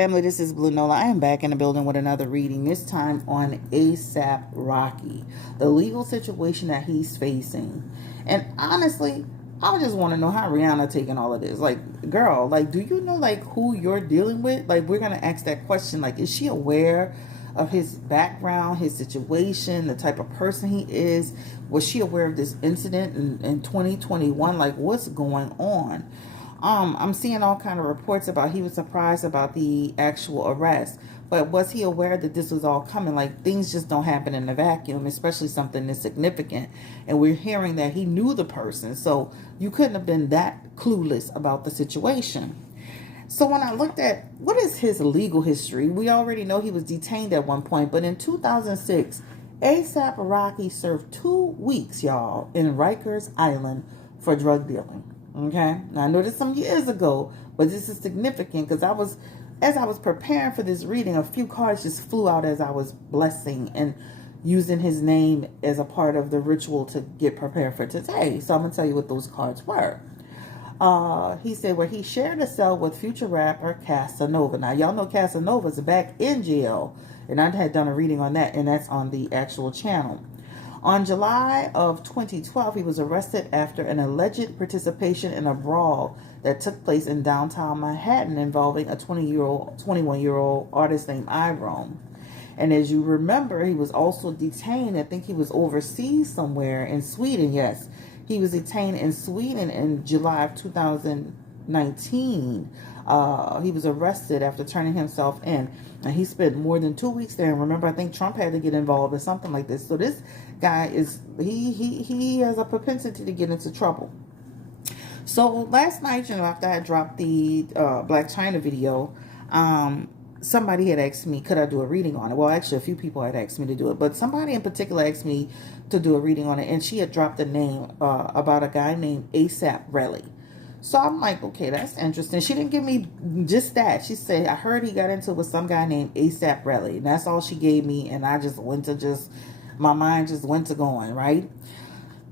family, this is Blue Nola. I am back in the building with another reading, this time on ASAP Rocky, the legal situation that he's facing. And honestly, I just want to know how Rihanna taking all of this. Like, girl, like, do you know, like, who you're dealing with? Like, we're going to ask that question. Like, is she aware of his background, his situation, the type of person he is? Was she aware of this incident in 2021? Like, what's going on? I'm seeing all kind of reports about he was surprised about the actual arrest, but was he aware that this was all coming? Like, things just don't happen in a vacuum, especially something this significant. And we're hearing that he knew the person, so you couldn't have been that clueless about the situation. So when I looked at what is his legal history, we already know he was detained at one point, but in 2006, ASAP Rocky served 2 weeks, y'all, in Rikers Island for drug dealing. Okay, now I know this some years ago, but this is significant because as I was preparing for this reading, a few cards just flew out as I was blessing and using his name as a part of the ritual to get prepared for today. So I'm gonna tell you what those cards were. He said where he shared a cell with future rapper Casanova. Now y'all know Casanova's back in jail, and I had done a reading on that, and that's on the actual channel. On July of 2012, he was arrested after an alleged participation in a brawl that took place in downtown Manhattan involving a 21-year-old artist named Iron. And as you remember, he was also detained. I think he was overseas somewhere in Sweden. Yes, he was detained in Sweden in July of 2019. He was arrested after turning himself in. And he spent more than 2 weeks there. And remember, I think Trump had to get involved or something like this. So this guy is, he has a propensity to get into trouble. So last night, after I dropped the Black China video, somebody had asked me, could I do a reading on it? Well, actually, a few people had asked me to do it. But somebody in particular asked me to do a reading on it. And she had dropped a name about a guy named ASAP Rocky. So I'm like, okay, that's interesting. She didn't give me just that. She said, I heard he got into it with some guy named ASAP Rocky. And that's all she gave me. And I just went to my mind just went to going, right?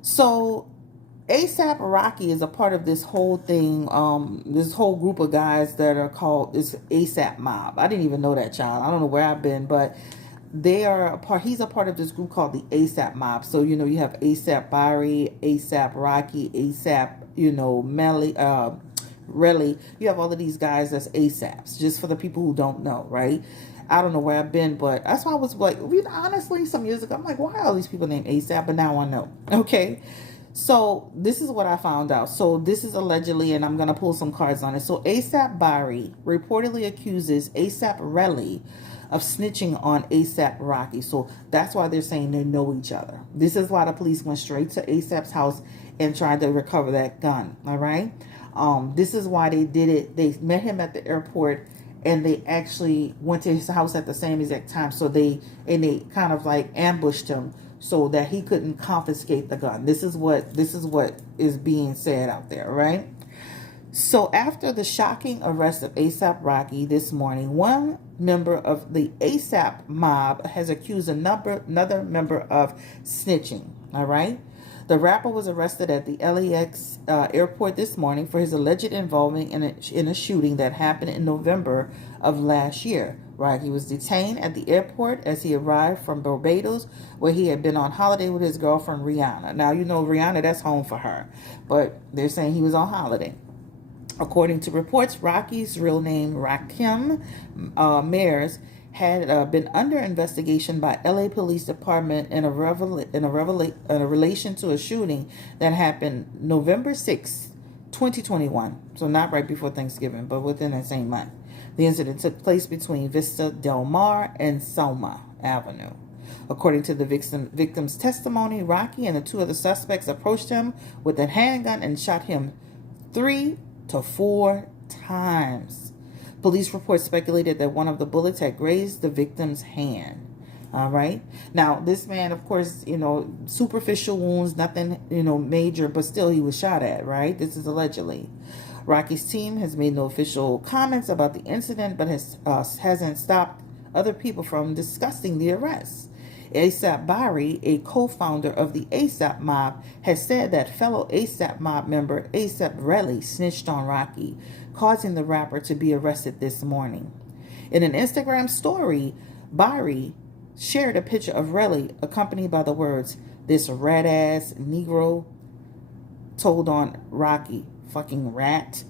So ASAP Rocky is a part of this whole thing, this whole group of guys that are called this ASAP mob. I didn't even know that, child. I don't know where I've been, but they are a part, he's a part of this group called the ASAP mob. So, you have ASAP Bari, ASAP Rocky, ASAP, Melly, Relly. You have all of these guys that's ASAPs, just for the people who don't know, right? I don't know where I've been, but that's why I was like, honestly, some years ago, I'm like, why are all these people named ASAP? But now I know, okay? So this is what I found out. So this is allegedly, and I'm going to pull some cards on it. So ASAP Bari reportedly accuses ASAP Relly of snitching on ASAP Rocky. So that's why they're saying they know each other. This is why the police went straight to ASAP's house and tried to recover that gun. All right. This is why they did it. They met him at the airport and they actually went to his house at the same exact time. So they kind of like ambushed him so that he couldn't confiscate the gun. This is what is being said out there, right? So after the shocking arrest of ASAP Rocky this morning, one member of the ASAP mob has accused another member of snitching, all right? The rapper was arrested at the LAX airport this morning for his alleged involvement in a shooting that happened in November of last year. Rocky was detained at the airport as he arrived from Barbados, where he had been on holiday with his girlfriend Rihanna. Now, Rihanna, that's home for her, but they're saying he was on holiday. According to reports, Rocky's real name, Rakim Mayers, had been under investigation by LA Police Department in relation to a shooting that happened November 6, 2021. So not right before Thanksgiving, but within that same month. The incident took place between Vista Del Mar and Selma Avenue. According to the victim's testimony, Rocky and the two other suspects approached him with a handgun and shot him 3 to 4 times. Police reports speculated that one of the bullets had grazed the victim's hand. All right. Now, this man, of course, superficial wounds, nothing, major, but still he was shot at, right? This is allegedly. Rocky's team has made no official comments about the incident, but hasn't stopped other people from discussing the arrest. ASAP Bari, a co-founder of the ASAP mob, has said that fellow ASAP mob member ASAP Rocky snitched on Rocky, causing the rapper to be arrested this morning. In an Instagram story, Bari shared a picture of Relly accompanied by the words, "This rat ass Negro told on Rocky, fucking rat."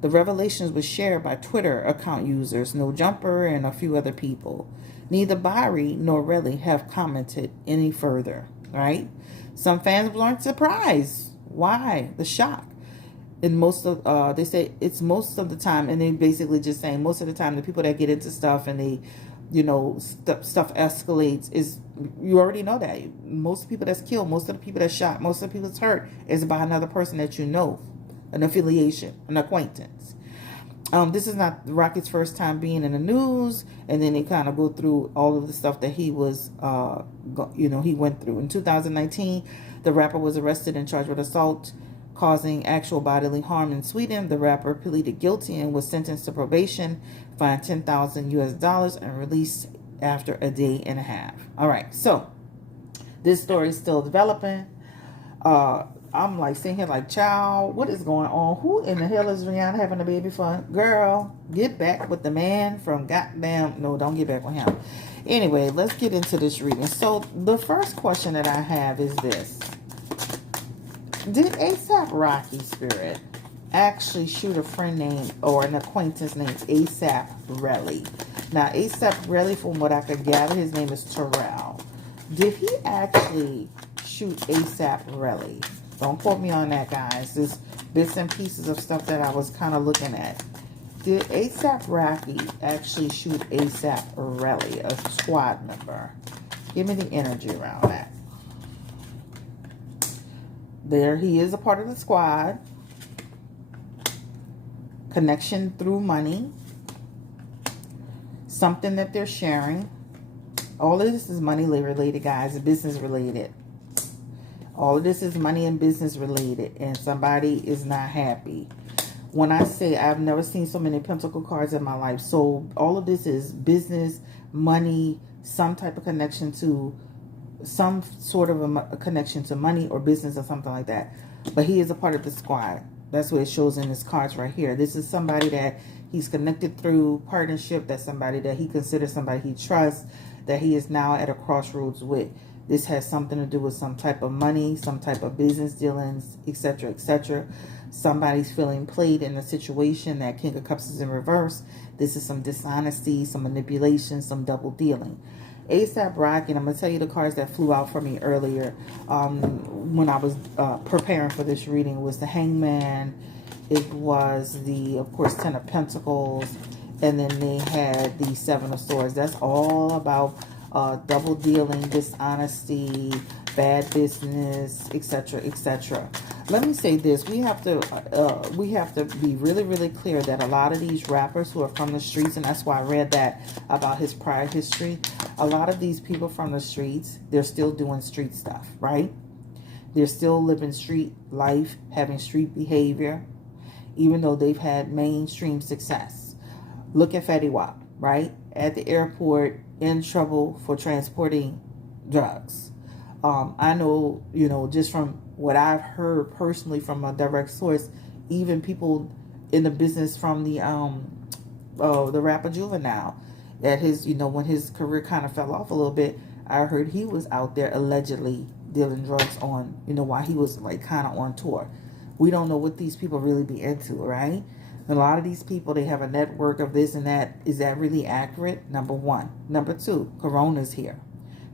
The revelations was shared by Twitter account users No Jumper and a few other people. Neither Bari nor Relly have commented any further, right? Some fans weren't surprised. Why? The shock. And most of they say it's most of the time, and they basically just saying most of the time the people that get into stuff and they, stuff escalates, is, you already know that most of the people that's killed, most of the people that's shot, most of the people that's hurt is by another person that you know, an affiliation, an acquaintance. This is not Rocky's first time being in the news, and then they kind of go through all of the stuff that he was, he went through. In 2019, the rapper was arrested and charged with assault causing actual bodily harm in Sweden. The rapper pleaded guilty and was sentenced to probation, fined $10,000 and released after a day and a half. All right, so this story is still developing. I'm like sitting here like, child, what is going on? Who in the hell is Rihanna having a baby for? Girl, get back with the man from goddamn... No, don't get back with him. Anyway, let's get into this reading. So the first question that I have is this. Did ASAP Rocky Spirit actually shoot a friend named, or an acquaintance named ASAP Relly? Now, ASAP Relly, from what I could gather, his name is Terrell. Did he actually shoot ASAP Relly? Don't quote me on that, guys. There's bits and pieces of stuff that I was kind of looking at. Did ASAP Rocky actually shoot ASAP Relly, a squad member? Give me the energy around that. There, he is a part of the squad. Connection through money. Something that they're sharing. All of this is money related, guys. Business related. All of this is money and business related. And somebody is not happy. When I say I've never seen so many pentacle cards in my life. So all of this is business, money, some type of connection to... some sort of a connection to money or business or something like that. But he is a part of the squad. That's what it shows in his cards right here. This is somebody that he's connected through partnership. That's somebody that he considers somebody he trusts, that he is now at a crossroads with. This has something to do with some type of money, some type of business dealings, etc., etc. Somebody's feeling played in a situation. That King of Cups is in reverse. This is some dishonesty, some manipulation, some double dealing. ASAP Rocky, and I'm going to tell you the cards that flew out for me earlier when I was preparing for this reading. Was the Hangman, it was the, of course, Ten of Pentacles, and then they had the Seven of Swords. That's all about double dealing, dishonesty, bad business, etc., etc. Let me say this: we have to be really, really clear that a lot of these rappers who are from the streets, and that's why I read that about his prior history. A lot of these people from the streets, they're still doing street stuff, right? They're still living street life, having street behavior, even though they've had mainstream success. Look at Fetty Wap, right? At the airport, in trouble for transporting drugs. I know, just from what I've heard personally from a direct source, even people in the business from the rapper Juvenile, at his, when his career kind of fell off a little bit, I heard he was out there allegedly dealing drugs on, while he was like kind of on tour. We don't know what these people really be into, right? A lot of these people, they have a network of this and that. Is that really accurate? Number one. Number two, Corona's here.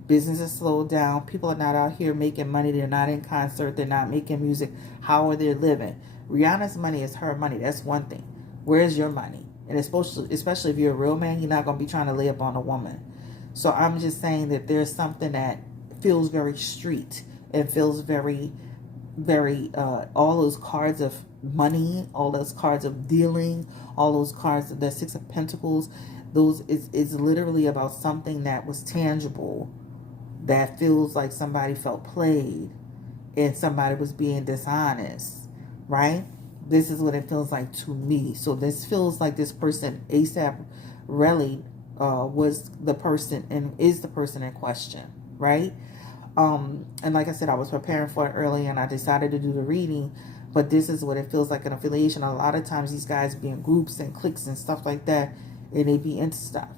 Business is slowed down. People are not out here making money. They're not in concert. They're not making music. How are they living? Rihanna's money is her money. That's one thing. Where's your money? And especially if you're a real man, you're not going to be trying to lay up on a woman. So I'm just saying that there's something that feels very street and feels very, very, all those cards of money, all those cards of dealing, all those cards of the Six of Pentacles, those is literally about something that was tangible, that feels like somebody felt played and somebody was being dishonest, right? This is what it feels like to me. So this feels like this person, ASAP Relly, was the person and is the person in question, right? And like I said, I was preparing for it earlier and I decided to do the reading, but this is what it feels like, an affiliation. A lot of times these guys be in groups and cliques and stuff like that, and they be into stuff.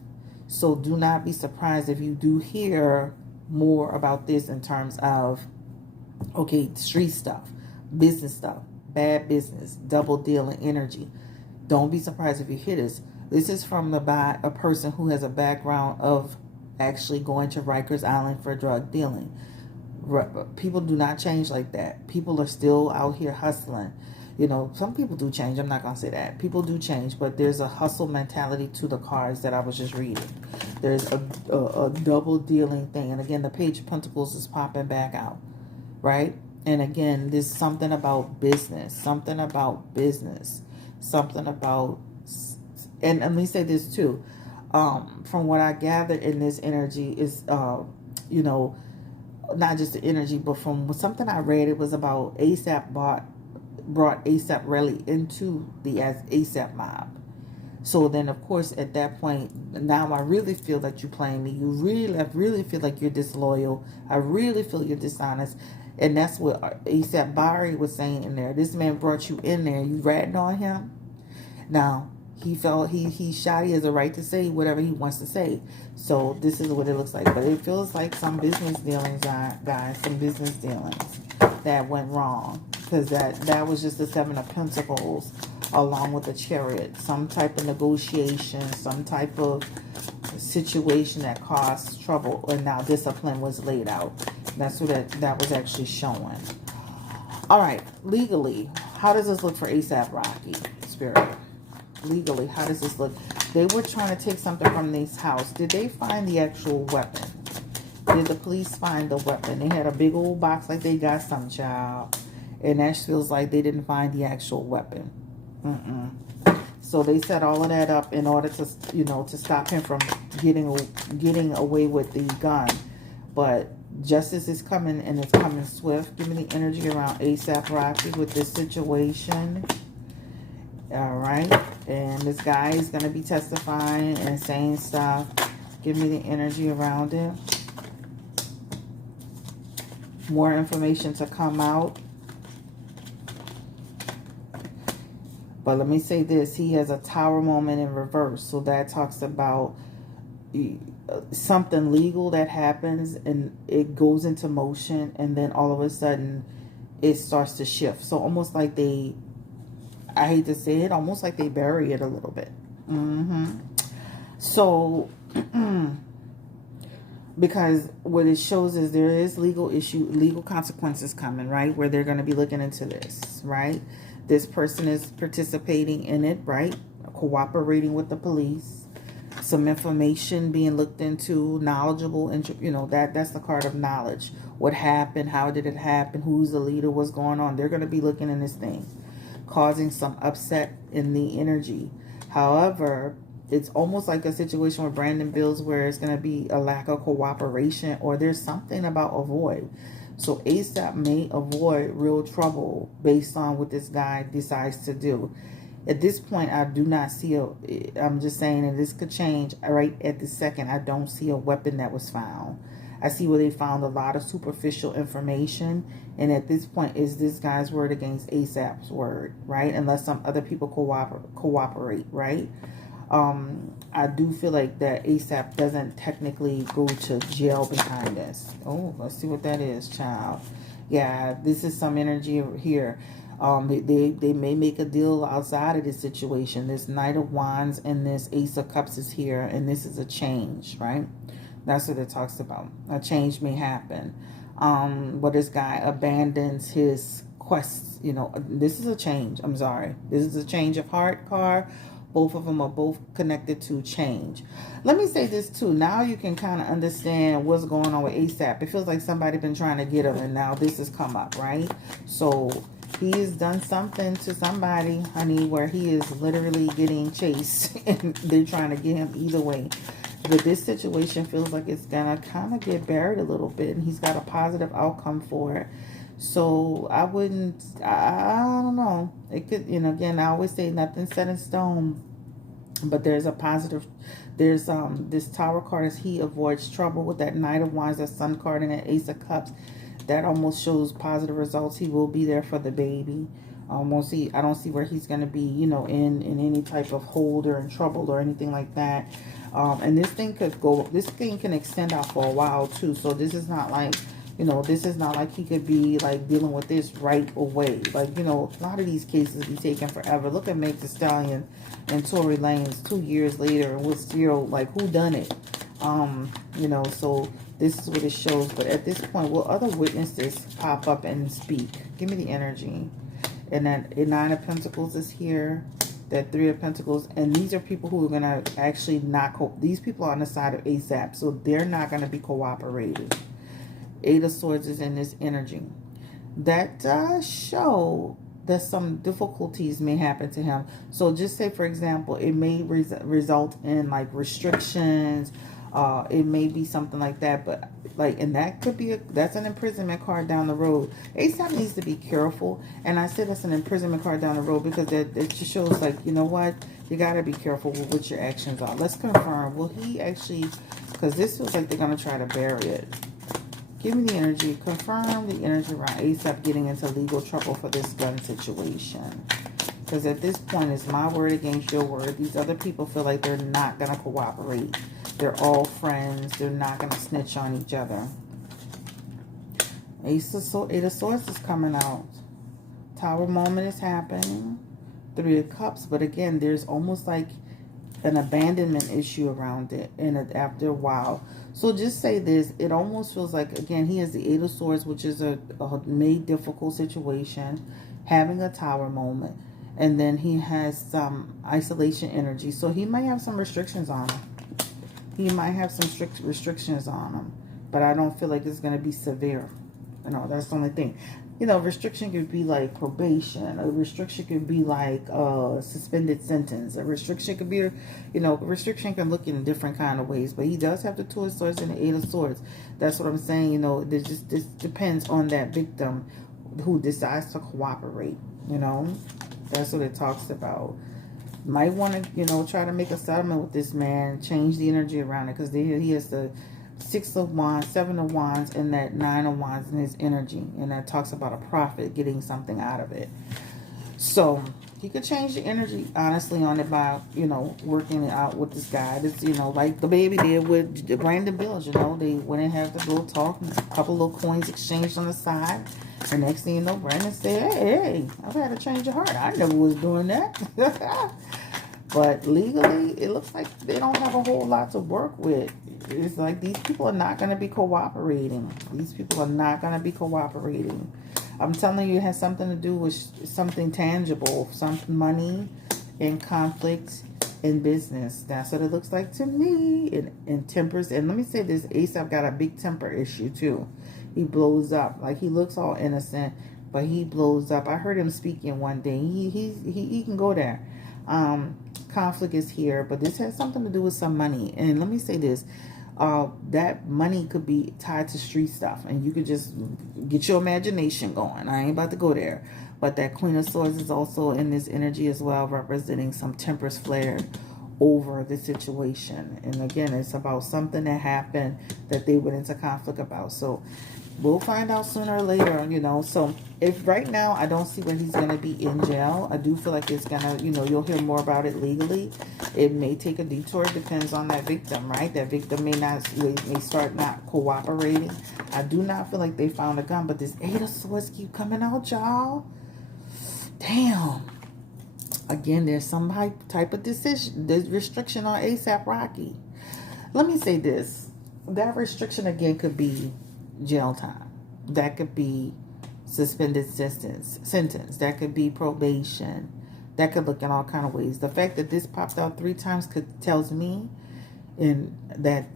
So do not be surprised if you do hear more about this in terms of, okay, street stuff, business stuff, bad business, double dealing energy. Don't be surprised if you hear this. This is from a person who has a background of actually going to Rikers Island for drug dealing. People do not change like that. People are still out here hustling. You know, some people do change. I'm not going to say that. People do change, but there's a hustle mentality to the cards that I was just reading. There's a double dealing thing. And again, the Page of Pentacles is popping back out, right? And again, there's something about business, something about business, something about, and let me say this too. From what I gathered in this energy is, you know, not just the energy, but from something I read, it was about ASAP brought ASAP really into the ASAP mob. So then, of course, at that point, now I really feel that you're playing me. I really feel like you're disloyal. I really feel you're dishonest. And that's what ASAP Bari was saying in there. This man brought you in there. You ratting on him. Now, he shot. He has a right to say whatever he wants to say. So this is what it looks like. But it feels like some business dealings, guys. Some business dealings that went wrong. Because that was just the Seven of Pentacles along with the Chariot. Some type of negotiation. Some type of situation that caused trouble. And now discipline was laid out. That's what that was actually showing. All right. Legally, how does this look for ASAP Rocky, Spirit? Legally, how does this look? They were trying to take something from this house. Did they find the actual weapon? Did the police find the weapon? They had a big old box like they got some, child. And that feels like they didn't find the actual weapon. So they set all of that up in order to, you know, to stop him from getting away with the gun. But justice is coming, and it's coming swift. Give me the energy around ASAP Rocky with this situation. All right. And this guy is going to be testifying and saying stuff. Give me the energy around it. More information to come out. But let me say this. He has a tower moment in reverse. So that talks about something legal that happens and it goes into motion. And then all of a sudden it starts to shift. So almost like I hate to say it, almost like they bury it a little bit. So, because what it shows is there is legal consequences coming, right? Where they're going to be looking into this, right? This person is participating in it, right? Cooperating with the police. Some information being looked into, knowledgeable, you know, that's the card of knowledge. What happened? How did it happen? Who's the leader? What's going on? They're going to be looking in this thing, causing some upset in the energy. However, it's almost like a situation with Brandon Bills where it's going to be a lack of cooperation, or there's something about avoid. So ASAP may avoid real trouble based on what this guy decides to do. At this point, I do not see I'm just saying, and this could change right at this second, I don't see a weapon that was found. I see where they found a lot of superficial information. And at this point, is this guy's word against ASAP's word, right? Unless some other people cooperate, right? I do feel like that ASAP doesn't technically go to jail behind this. Oh, let's see what that is, child. Yeah, this is some energy here. They may make a deal outside of this situation. This Knight of Wands and this Ace of Cups is here, and this is a change, right? That's what it talks about. A change may happen. But this guy abandons his quest. You know, this is a change. I'm sorry. This is a change of heart card. Both of them are both connected to change. Let me say this too. Now you can kind of understand what's going on with ASAP. It feels like somebody been trying to get him, and now this has come up, right? So he has done something to somebody, honey, where he is literally getting chased, and they're trying to get him either way. But this situation feels like it's gonna kind of get buried a little bit, and he's got a positive outcome for it. So I don't know. It could, you know, again, I always say nothing's set in stone, but there's a positive, there's this Tower card as he avoids trouble with that Knight of Wands, that Sun card, and that Ace of Cups. That almost shows positive results. He will be there for the baby. I don't see where he's going to be, you know, in any type of hold or in trouble or anything like that. And this thing can extend out for a while too. So this is not like, you know, this is not like he could be like dealing with this right away. Like, you know, a lot of these cases be taking forever. Look at Meg Thee Stallion and Tory Lanez 2 years later, and we're still like, who done it? You know, so this is what it shows. But at this point, will other witnesses pop up and speak? Give me the energy. And that Nine of Pentacles is here. That Three of Pentacles. And these are people who are going to actually not... These people are on the side of ASAP. So they're not going to be cooperating. Eight of Swords is in this energy. That does show that some difficulties may happen to him. So just say, for example, it may result in like restrictions. It may be something like that, but like, and that could be that's an imprisonment card down the road. ASAP needs to be careful, and I said that's an imprisonment card down the road because it just shows like, you know what, you got to be careful with what your actions are. Let's confirm. Will he actually? Because this feels like they're gonna try to bury it. Give me the energy. Confirm the energy around ASAP getting into legal trouble for this gun situation. Because at this point, it's my word against your word. These other people feel like they're not going to cooperate. They're all friends. They're not going to snitch on each other. Eight of Swords is coming out. Tower moment is happening. Three of Cups. But again, there's almost like an abandonment issue around it. And after a while. So just say this. It almost feels like, again, he has the Eight of Swords, which is a made difficult situation. Having a tower moment. And then he has some isolation energy. So he might have some restrictions on him. He might have some strict restrictions on him. But I don't feel like it's going to be severe. You know, that's the only thing. You know, restriction could be like probation. A restriction could be like suspended sentence. A restriction could be, you know, restriction can look in different kind of ways. But he does have the Two of Swords and the Eight of Swords. That's what I'm saying. You know, this depends on that victim who decides to cooperate. You know, that's what it talks about. Might want to, you know, try to make a settlement with this man. Change the energy around it. Because he has the Six of Wands, Seven of Wands, and that Nine of Wands in his energy. And that talks about a prophet getting something out of it. So, he could change the energy, honestly, on it by, you know, working it out with this guy. This, you know, like the baby did with Brandon Bills, you know. They went and had the little talk, a couple little coins exchanged on the side. And next thing you know, Brandon said, hey, I've had a change of heart. I never was doing that. But legally, it looks like they don't have a whole lot to work with. It's like these people are not going to be cooperating. These people are not going to be cooperating. I'm telling you, it has something to do with something tangible. Some money and conflict in business. That's what it looks like to me. In tempers. And let me say this, ASAP got a big temper issue too. He blows up. Like, he looks all innocent, but he blows up. I heard him speaking one day. He can go there. Conflict is here, but this has something to do with some money. And let me say this, that money could be tied to street stuff, and you could just get your imagination going. I ain't about to go there. But that Queen of Swords is also in this energy as well, representing some tempers flared over the situation. And again, it's about something that happened that they went into conflict about. So we'll find out sooner or later, you know. So if right now I don't see where he's going to be in jail, I do feel like it's going to, you know, you'll hear more about it legally. It may take a detour. It depends on that victim, right? That victim may start not cooperating. I do not feel like they found a gun, but this Eight of Swords keep coming out, y'all. Damn. Again, there's some type of decision, there's restriction on ASAP Rocky. Let me say this. That restriction again could be jail time. That could be suspended sentence. That could be probation. That could look in all kind of ways. The fact that this popped out 3 times tells me that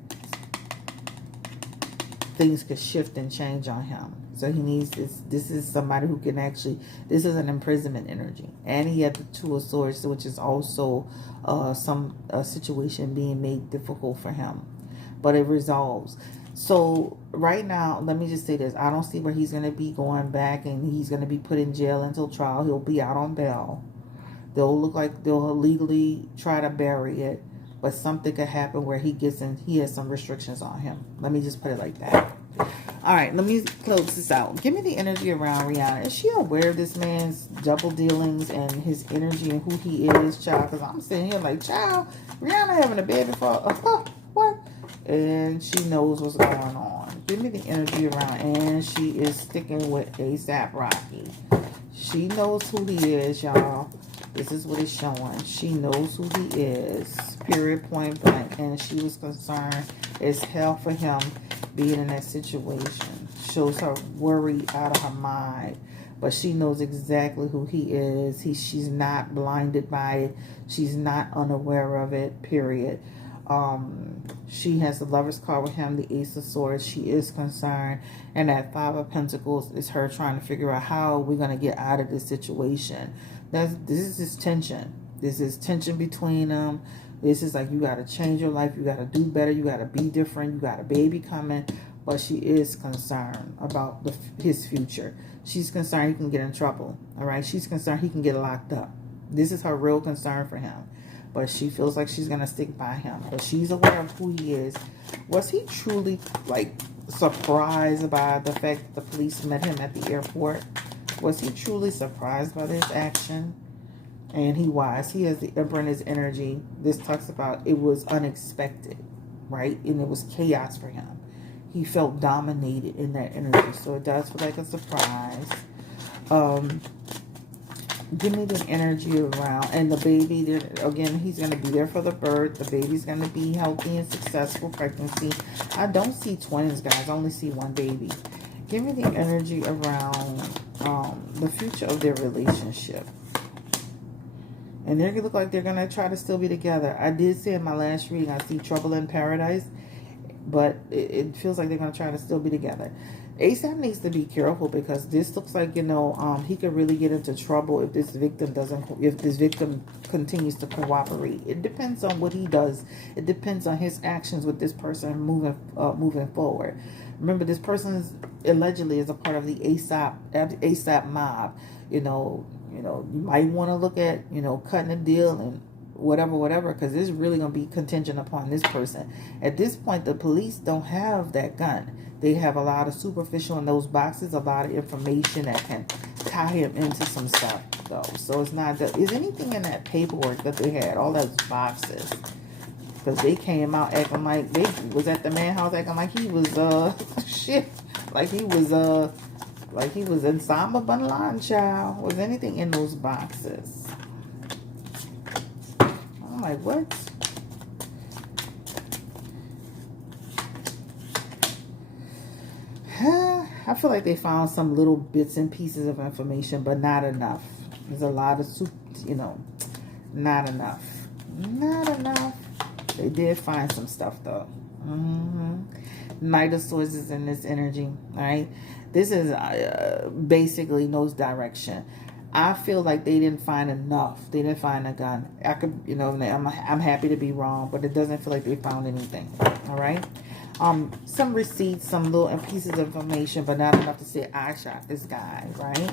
things could shift and change on him. So he needs this. This is somebody who can actually, this is an imprisonment energy. And he had the Two of Swords, which is also some situation being made difficult for him. But it resolves. So right now, let me just say this. I don't see where he's going to be going back and he's going to be put in jail until trial. He'll be out on bail. They'll look like they'll legally try to bury it. But something could happen where he has some restrictions on him. Let me just put it like that. All right, let me close this out. Give me the energy around Rihanna. Is she aware of this man's double dealings and his energy and who he is, child? Because I'm sitting here like, child, Rihanna having a baby for what? And she knows what's going on. Give me the energy around, and she is sticking with ASAP Rocky. She knows who he is, y'all. This is what it's showing. She knows who he is. Period, point blank. And she was concerned as hell for him being in that situation. Shows her worry out of her mind. But she knows exactly who he is. She's not blinded by it. She's not unaware of it, period. She has the Lover's card with him, the Ace of Swords. She is concerned. And that Five of Pentacles is her trying to figure out how we're going to get out of this situation. This is tension. This is tension between them. This is like, you got to change your life. You got to do better. You got to be different. You got a baby coming. But she is concerned about his future. She's concerned he can get in trouble. All right. She's concerned he can get locked up. This is her real concern for him. But she feels like she's going to stick by him. But she's aware of who he is. Was he truly, like, surprised by the fact that the police met him at the airport? Was he truly surprised by this action? And he was. He has the Emperor in his energy. This talks about it was unexpected, right? And it was chaos for him. He felt dominated in that energy. So it does feel like a surprise. Give me the energy around. And the baby, again, he's going to be there for the birth. The baby's going to be healthy and successful pregnancy. I don't see twins, guys. I only see one baby. Give me the energy around the future of their relationship. And they're going to look like they're going to try to still be together. I did say in my last reading, I see trouble in paradise. But it feels like they're going to try to still be together. ASAP needs to be careful because this looks like, he could really get into trouble if this victim continues to cooperate. It depends on what he does. It depends on his actions with this person moving forward. Remember, this person allegedly is a part of the ASAP mob. You might want to look at, cutting a deal and whatever, because it's really going to be contingent upon this person. At this point, the police don't have that gun. They have a lot of superficial in those boxes, a lot of information that can tie him into some stuff, though. So it's not that. Is anything in that paperwork that they had, all those boxes? Because they came out acting like they was at the man house acting like he was, shit. Like he was Osama bin Laden, child. Was anything in those boxes? I'm like, what? I feel like they found some little bits and pieces of information, but not enough. There's a lot of not enough. Not enough. They did find some stuff, though. Knight of Swords is in this energy, all right? This is basically knows direction. I feel like they didn't find enough. They didn't find a gun. I could, I'm happy to be wrong, but it doesn't feel like they found anything, all right? Some receipts, some little pieces of information, but not enough to say I shot this guy, right?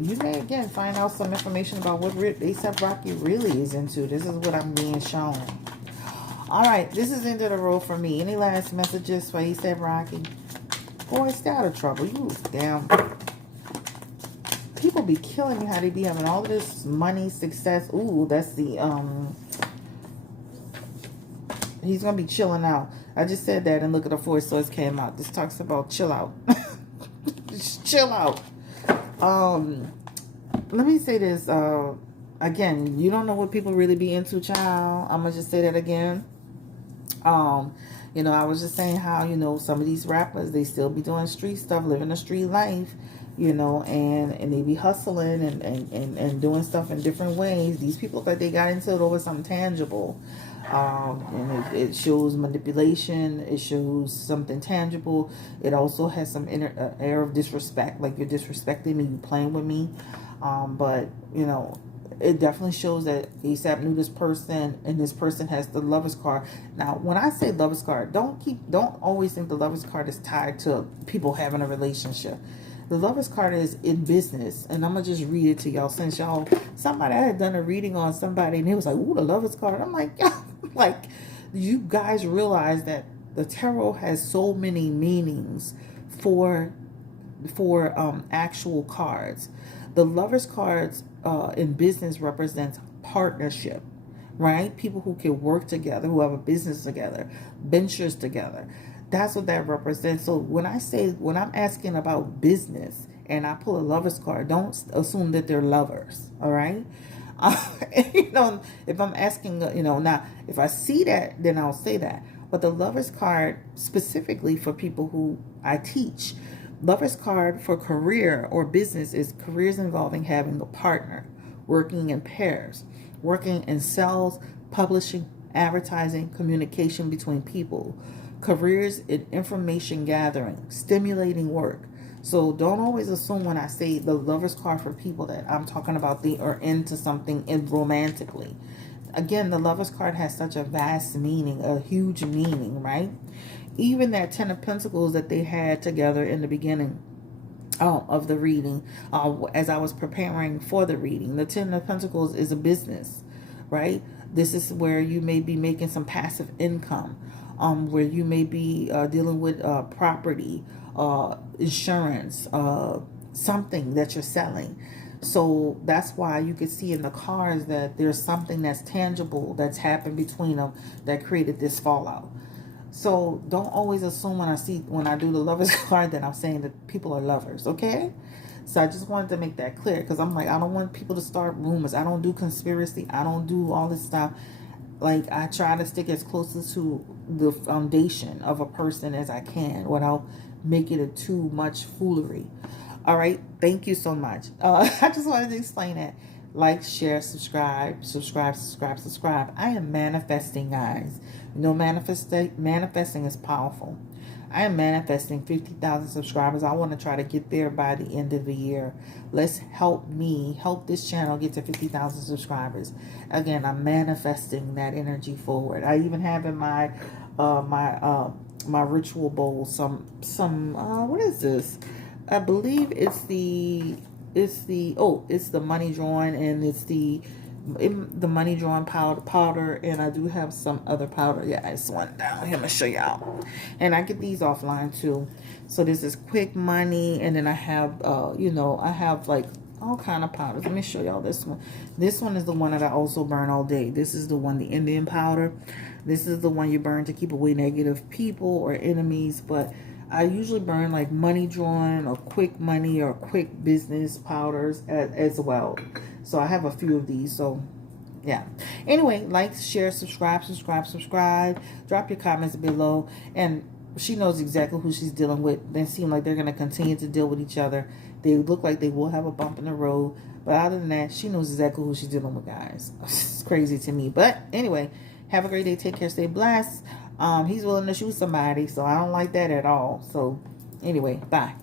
You may again find out some information about what ASAP Rocky really is into. This is what I'm being shown. All right, this is the end of the road for me. Any last messages for ASAP Rocky? Boy, stay out of trouble. You damn. People be killing me how they be having all this money, success. Ooh, that's the he's gonna be chilling out. I just said that and look at the Four Swords came out. This talks about chill out. Just chill out. Let me say this. Again, you don't know what people really be into, child. I'm gonna just say that again. I was just saying how, some of these rappers, they still be doing street stuff, living a street life, and they be hustling and doing stuff in different ways. These people look like they got into it over something tangible. And it shows manipulation. It shows something tangible. It also has some air of disrespect, like you're disrespecting me, you playing with me. But it definitely shows that ASAP knew this person, and this person has the Lover's card. Now, when I say Lover's card, don't always think the Lover's card is tied to people having a relationship. The Lover's card is in business, and I'm gonna just read it to y'all. Since somebody I had done a reading on somebody, and it was like, "Ooh, the Lover's card." I'm like, like, you guys realize that The tarot has so many meanings for actual cards. The Lovers cards in business represents partnership, right? People who can work together, who have a business together, ventures together. That's what that represents. So when I'm asking about business and I pull a Lovers card, don't assume that they're lovers, all right? You know, if I'm asking, now if I see that, then I'll say that. But the Lovers card specifically for people who I teach, Lovers card for career or business is careers involving having a partner, working in pairs, working in sales, publishing, advertising, communication between people, careers in information gathering, stimulating work. So don't always assume when I say the Lovers card for people that I'm talking about they are into something romantically. Again, the Lovers card has such a vast meaning, a huge meaning, right? Even that Ten of Pentacles that they had together in the beginning of the reading, as I was preparing for the reading, the Ten of Pentacles is a business, right? This is where you may be making some passive income, where you may be dealing with property, insurance, something that you're selling. So that's why you can see in the cards that there's something that's tangible that's happened between them that created this fallout. So don't always assume when I do the Lovers card that I'm saying that people are lovers, okay? So I just wanted to make that clear because I'm like, I don't want people to start rumors. I don't do conspiracy. I don't do all this stuff. Like, I try to stick as close to the foundation of a person as I can without making it too much foolery. All right. Thank you so much. I just wanted to explain that. Like, share, subscribe. I am manifesting, guys. You know, manifesting is powerful. I am manifesting 50,000 subscribers. I want to try to get there by the end of the year. Let's help this channel get to 50,000 subscribers. Again, I'm manifesting that energy forward. I even have in my my ritual bowl some what is this? I believe it's the money drawing, and it's the money drawing powder, and I do have some other powder. Yeah, it's one down here. I'm gonna show y'all, and I get these offline too. So this is quick money, and then I have I have like all kind of powders. Let me show y'all this one. This one is the one that I also burn all day. This is the one, the Indian powder. This is the one you burn to keep away negative people or enemies, but I usually burn like money drawing or quick money or quick business powders as well. So I have a few of these. So yeah. Anyway, like, share, subscribe. Drop your comments below. And she knows exactly who she's dealing with. They seem like they're going to continue to deal with each other. They look like they will have a bump in the road. But other than that, she knows exactly who she's dealing with, guys. It's crazy to me. But anyway, have a great day. Take care. Stay blessed. He's willing to shoot somebody, so I don't like that at all. So anyway, bye.